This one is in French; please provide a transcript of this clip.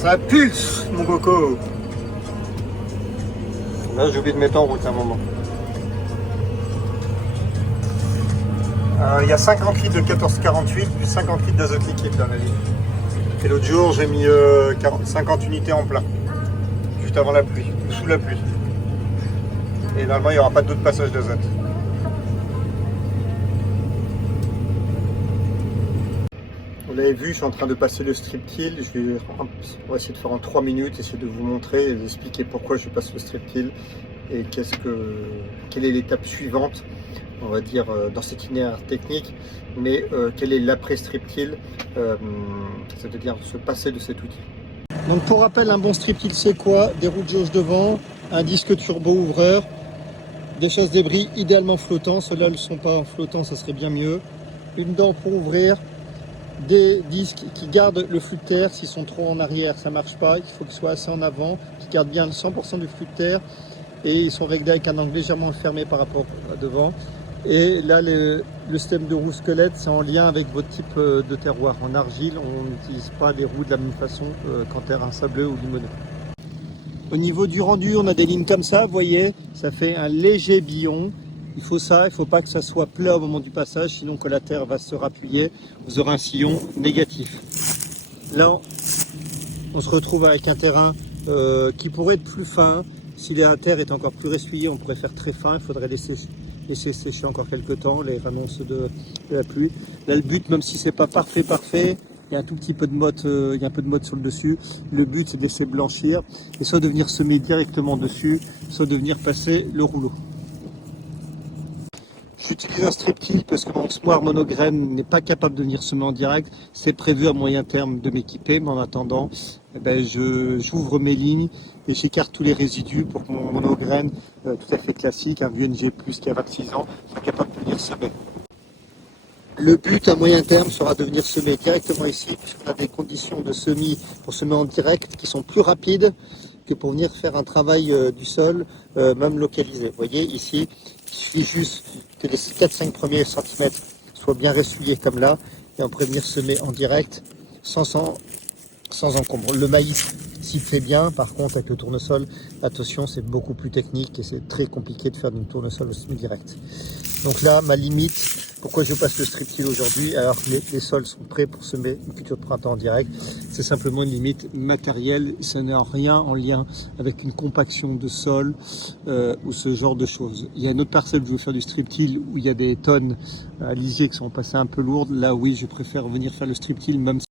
Ça pulse, mon coco. Là, j'ai oublié de mettre en route un moment. Il y a 50 litres de 1448 plus 50 litres d'azote liquide dans la ligne. Et l'autre jour, j'ai mis 50 unités en plein, juste avant la pluie, ou sous la pluie. Et normalement, il n'y aura pas d'autre passage d'azote. Vous l'avez vu, je suis en train de passer le strip till. On va essayer de faire en 3 minutes, essayer de vous montrer et d'expliquer pourquoi je passe le strip till et quelle est l'étape suivante, on va dire, dans cet itinéraire technique, mais quel est l'après strip till, c'est-à-dire se passer de cet outil. Donc pour rappel, un bon strip till c'est quoi? Des roues de jauge devant, un disque turbo ouvreur, des chasse-débris idéalement flottants, ceux-là ne le sont pas en flottant, ça serait bien mieux, une dent pour ouvrir, des disques qui gardent le flux de terre. S'ils sont trop en arrière, ça ne marche pas, il faut qu'ils soient assez en avant, qui gardent bien 100% du flux de terre, et ils sont réglés avec un angle légèrement fermé par rapport à devant. Et là, le système de roue squelette, c'est en lien avec votre type de terroir. En argile, on n'utilise pas des roues de la même façon qu'en terrain sableux ou limoneux. Au niveau du rendu, on a des lignes comme ça, vous voyez, ça fait un léger billon. Il faut ça, il ne faut pas que ça soit plat au moment du passage, sinon que la terre va se rappuyer, vous aurez un sillon négatif. Là, on se retrouve avec un terrain qui pourrait être plus fin. Si la terre est encore plus ressuyée, on pourrait faire très fin, il faudrait laisser sécher encore quelques temps, les annonces de la pluie. Là, le but, même si c'est pas parfait, il y a un tout petit peu de motte, il y a un peu de motte sur le dessus. Le but, c'est de laisser blanchir et soit de venir semer directement dessus, soit de venir passer le rouleau. J'utilise un strip till parce que mon semoir monograine n'est pas capable de venir semer en direct. C'est prévu à moyen terme de m'équiper, mais en attendant, j'ouvre mes lignes et j'écarte tous les résidus pour que mon monograine tout à fait classique, un vieux NG+ qui a 26 ans, soit capable de venir semer. Le but à moyen terme sera de venir semer directement ici, puisqu'on a des conditions de semis pour semer en direct qui sont plus rapides que pour venir faire un travail du sol, même localisé. Vous voyez ici, il suffit juste que les 4-5 premiers centimètres soient bien ressuyés comme là, et on pourrait venir semer en direct sans encombre. Le maïs s'y fait bien, par contre avec le tournesol, attention, c'est beaucoup plus technique et c'est très compliqué de faire du tournesol au semi-direct. Donc là, ma limite, pourquoi je passe le strip till aujourd'hui alors que les sols sont prêts pour semer une culture de printemps en direct, c'est simplement une limite matérielle, ça n'a rien en lien avec une compaction de sol ou ce genre de choses. Il y a une autre parcelle où je veux faire du strip till où il y a des tonnes à lisier qui sont passées un peu lourdes, là oui je préfère venir faire le strip till même si